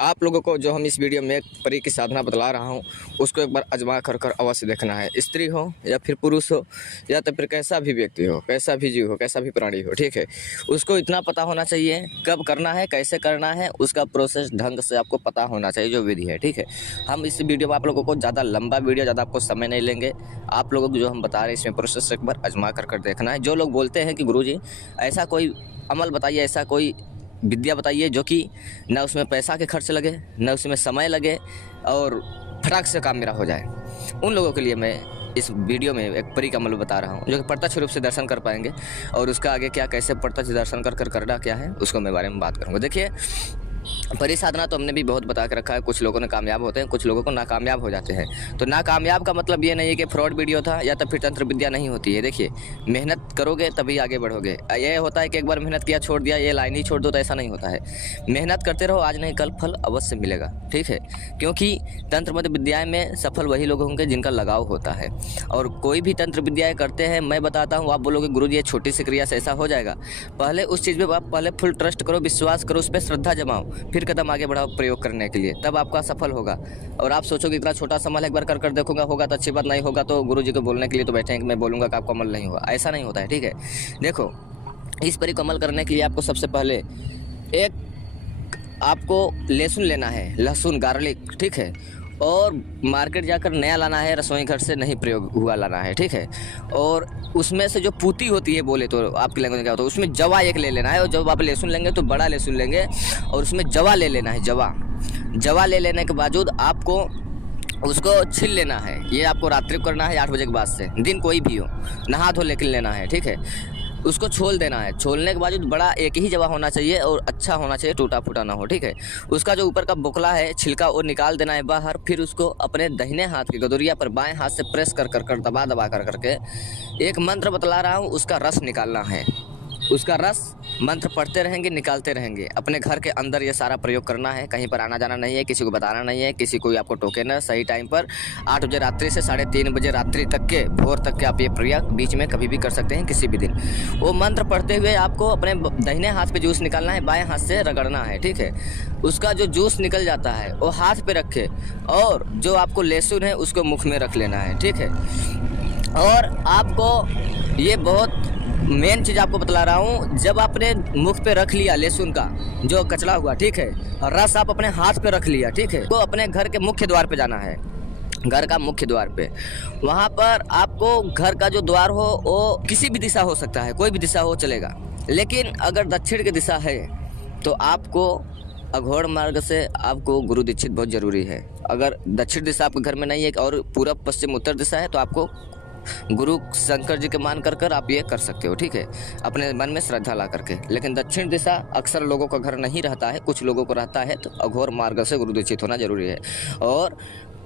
आप लोगों को जो हम इस वीडियो में परी की साधना बतला रहा हूँ उसको एक बार आजमा कर अवश्य देखना है। स्त्री हो या फिर पुरुष हो या तो फिर कैसा भी व्यक्ति हो, कैसा भी जीव हो, कैसा भी प्राणी हो, ठीक है। उसको इतना पता होना चाहिए कब करना है, कैसे करना है, उसका प्रोसेस ढंग से आपको पता होना चाहिए, जो विधि है, ठीक है। हम इस वीडियो में आप लोगों को ज़्यादा लंबा वीडियो, ज़्यादा आपको समय नहीं लेंगे। आप लोगों को जो हम बता रहे हैं इसमें प्रोसेस एक बार आजमा कर देखना है। जो लोग बोलते हैं कि गुरुजी ऐसा कोई अमल बताइए, ऐसा कोई विद्या बताइए जो कि ना उसमें पैसा के खर्च लगे, ना उसमें समय लगे और फटाक से काम मेरा हो जाए, उन लोगों के लिए मैं इस वीडियो में एक परी का अमल बता रहा हूँ जो कि प्रत्यक्ष रूप से दर्शन कर पाएंगे। और उसका आगे क्या, कैसे प्रत्यक्ष दर्शन कर करना क्या है, उसको मैं बारे में बात करूँगा। देखिए, परी साधना तो हमने भी बहुत बता के रखा है। कुछ लोगों ने कामयाब होते हैं, कुछ लोगों को नाकामयाब हो जाते हैं। तो नाकामयाब का मतलब ये नहीं है कि फ्रॉड वीडियो था या तो फिर तंत्र विद्या नहीं होती है। देखिए, मेहनत करोगे तभी आगे बढ़ोगे। ये होता है कि एक बार मेहनत किया छोड़ दिया, ये लाइन ही छोड़ दो, तो ऐसा नहीं होता है। मेहनत करते रहो, आज नहीं कल फल अवश्य मिलेगा, ठीक है। क्योंकि तंत्र मंत्र विद्याएँ में सफल वही लोग होंगे जिनका लगाव होता है। और कोई भी तंत्र विद्याएँ करते हैं, मैं बताता हूँ, आप बोलोगे गुरुजी ये छोटी सी क्रिया से ऐसा हो जाएगा। पहले उस चीज़ में आप पहले फुल ट्रस्ट करो, विश्वास करो, उस पर श्रद्धा जमाओ, फिर कदम आगे बढ़ाओ प्रयोग करने के लिए, तब आपका सफल होगा। और आप सोचोगे इतना छोटा सा अमल एक बार कर देखूंगा, होगा तो अच्छी बात, नहीं होगा तो गुरुजी को बोलने के लिए तो बैठे हैं कि मैं बोलूँगा कि आपको अमल नहीं हुआ। ऐसा नहीं होता है, ठीक है। देखो, इस परी को अमल करने के लिए आपको सबसे पहले आपको लहसुन लेना है, लहसुन गार्लिक, ठीक है। और मार्केट जाकर नया लाना है, रसोई घर से नहीं प्रयोग हुआ लाना है, ठीक है। और उसमें से जो पूती होती है, बोले तो आपकी लैंग्वेज में क्या होता है, उसमें जवा एक ले लेना है। और जब आप लहसुन लेंगे तो बड़ा लहसुन लेंगे और उसमें जवा ले लेना है। जवा ले लेने के बावजूद आपको उसको छील लेना है। ये आपको रात्रि को करना है 8 बजे के बाद से, दिन कोई भी हो, नहा धो लेकिन लेना है, ठीक है। उसको छोल देना है। छोलने के बाद बड़ा एक ही जवा होना चाहिए और अच्छा होना चाहिए, टूटा फूटा ना हो, ठीक है। उसका जो ऊपर का बोकला है, छिलका, वो निकाल देना है बाहर। फिर उसको अपने दाहिने हाथ की गदुरिया पर बाएं हाथ से प्रेस कर दबा करके एक मंत्र बतला रहा हूँ, उसका रस निकालना है। उसका रस मंत्र पढ़ते रहेंगे, निकालते रहेंगे। अपने घर के अंदर ये सारा प्रयोग करना है, कहीं पर आना जाना नहीं है, किसी को बताना नहीं है, किसी को आपको टोके ना। सही टाइम पर 8 बजे रात्रि से 3:30 बजे रात्रि तक के, भोर तक के आप ये प्रयोग बीच में कभी भी कर सकते हैं, किसी भी दिन। वो मंत्र पढ़ते हुए आपको अपने दाहिने हाथ पे जूस निकालना है, बाएं हाथ से रगड़ना है, ठीक है। उसका जो जूस निकल जाता है वो हाथ पे रखे और जो आपको लहसुन है उसको मुख में रख लेना है, ठीक है। और आपको ये बहुत मेन चीज़ आपको बतला रहा हूँ, जब आपने मुख पे रख लिया लहसुन का जो कचड़ा हुआ, ठीक है, और रस आप अपने हाथ पे रख लिया, ठीक है, तो अपने घर के मुख्य द्वार पे जाना है। घर का मुख्य द्वार पे, वहाँ पर आपको घर का जो द्वार हो वो किसी भी दिशा हो सकता है, कोई भी दिशा हो चलेगा। लेकिन अगर दक्षिण की दिशा है तो आपको अघोर मार्ग से आपको गुरु दीक्षित बहुत ज़रूरी है। अगर दक्षिण दिशा आपके घर में नहीं है और पूरब पश्चिम उत्तर दिशा है तो आपको गुरु शंकर जी के मान कर आप ये कर सकते हो, ठीक है, अपने मन में श्रद्धा ला करके। लेकिन दक्षिण दिशा अक्सर लोगों का घर नहीं रहता है, कुछ लोगों को रहता है, तो अघोर मार्ग से गुरु दीक्षित होना जरूरी है। और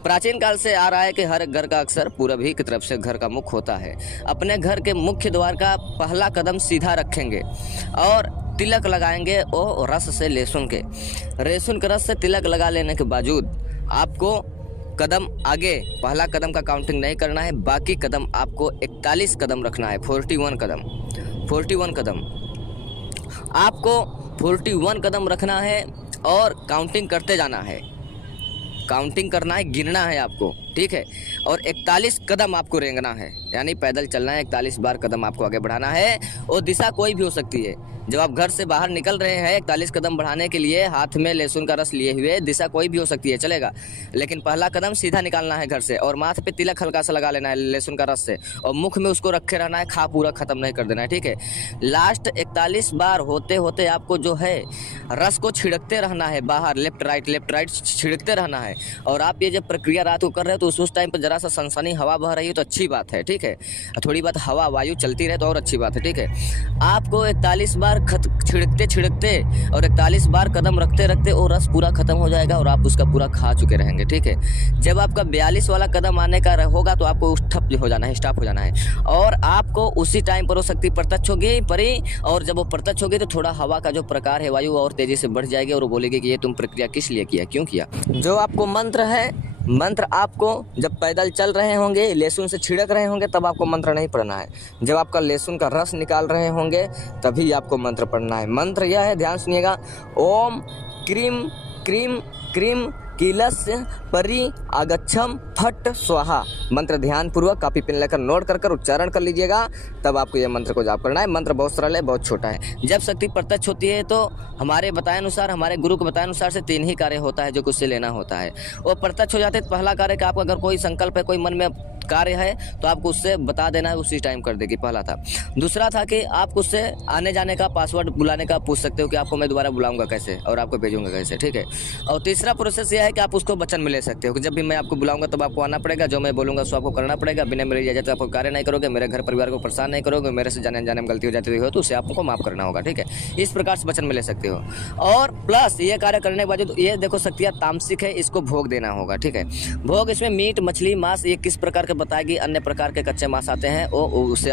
प्राचीन काल से आ रहा है कि हर घर का अक्सर पूरब ही की तरफ से घर का मुख होता है। अपने घर के मुख्य द्वार का पहला कदम सीधा रखेंगे और तिलक लगाएंगे और रस से, लहसुन के रस से तिलक लगा लेने के बावजूद आपको कदम आगे, पहला कदम का काउंटिंग नहीं करना है, बाकी कदम आपको 41 कदम रखना है। 41 कदम आपको 41 कदम रखना है और काउंटिंग करते जाना है, काउंटिंग करना है, गिनना है आपको, ठीक है। और 41 कदम आपको रेंगना है, यानी पैदल चलना है। 41 बार कदम आपको आगे बढ़ाना है। और दिशा कोई भी हो सकती है। जब आप घर से बाहर निकल रहे हैं 41 कदम बढ़ाने के लिए, हाथ में लहसुन का रस लिए हुए, दिशा कोई भी हो सकती है, चलेगा। लेकिन पहला कदम सीधा निकालना है घर से और माथे पे तिलक हल्का सा लगा लेना है लहसुन का रस से, और मुख में उसको रखे रहना है, खा पूरा खत्म नहीं कर देना है, ठीक है। लास्ट 41 बार होते होते आपको जो है रस को छिड़कते रहना है, बाहर लेफ्ट राइट छिड़कते रहना है। और आप ये जब प्रक्रिया रात को कर रहे हो तो उस टाइम पर जरा सा सनसनी हवा बह रही है तो अच्छी बात है, ठीक है। थोड़ी बात हवा वायु चलती रहे तो और अच्छी बात है, ठीक है। आपको 41 बार छिड़कते और 41 बार कदम रखते वो रस पूरा खत्म हो जाएगा और आप उसका पूरा खा चुके रहेंगे, ठीक है। जब आपका 42 वाला कदम आने का होगा तो आपको ठप हो जाना है, स्टॉप हो जाना है। और आपको उसी टाइम पर वो शक्ति प्रत्यक्ष होगी परी, और जब वो प्रत्यक्ष होगी तो थोड़ा हवा का जो प्रकार है, वायु और तेजी से बढ़ जाएगी और वो बोलेगी कि ये तुम प्रक्रिया किस लिए किया, क्यों किया। जो आपको मंत्र है, मंत्र आपको जब पैदल चल रहे होंगे, लहसुन से छिड़क रहे होंगे, तब आपको मंत्र नहीं पढ़ना है। जब आपका लहसुन का रस निकाल रहे होंगे तभी आपको मंत्र पढ़ना है। मंत्र यह है, ध्यान सुनिएगा, ओम क्रीम क्रीम क्रीम कीलस परि आगच्छम फट स्वाहा मंत्र ध्यान पूर्वक कॉपी पेन लेकर नोट कर उच्चारण कर लीजिएगा, तब आपको यह मंत्र को जाप करना है। मंत्र बहुत सरल है, बहुत छोटा है। जब शक्ति प्रत्यक्ष होती है तो हमारे बताए अनुसार, हमारे गुरु के बताए अनुसार से 3 ही कार्य होता है जो कुछ से लेना होता है। वो प्रत्यक्ष हो जाते हैं तो पहला कार्य कि आपका अगर कोई संकल्प है, कोई मन में कार्य है तो आपको उससे बता देना है, उसी टाइम कर देगी, पहला था। दूसरा था कि आप उससे आने जाने का, पासवर्ड बुलाने का पूछ सकते हो कि आपको मैं दोबारा बुलाऊंगा कैसे और आपको भेजूंगा कैसे, ठीक है। और तीसरा प्रोसेस यह है कि आप उसको वचन में ले सकते हो कि जब भी मैं आपको बुलाऊंगा तब आपको आना पड़ेगा, जो मैं बोलूंगा सो आपको करना पड़ेगा, बिना मेरी इजाजत आपको कार्य नहीं करोगे, मेरे घर परिवार को परेशान नहीं करोगे, मेरे से जाने अनजाने में गलती हो जाती हो तो उसे आपको माफ करना होगा, ठीक है। इस प्रकार से वचन में ले सकते हो। और प्लस ये कार्य करने के बाद ये देखो शक्तियाँ तामसिक है, इसको भोग देना होगा, ठीक है। भोग इसमें मीट मछली मांस ये किस प्रकार के बताएगी, अन्य प्रकार के कच्चे मांस आते हैं वो उससे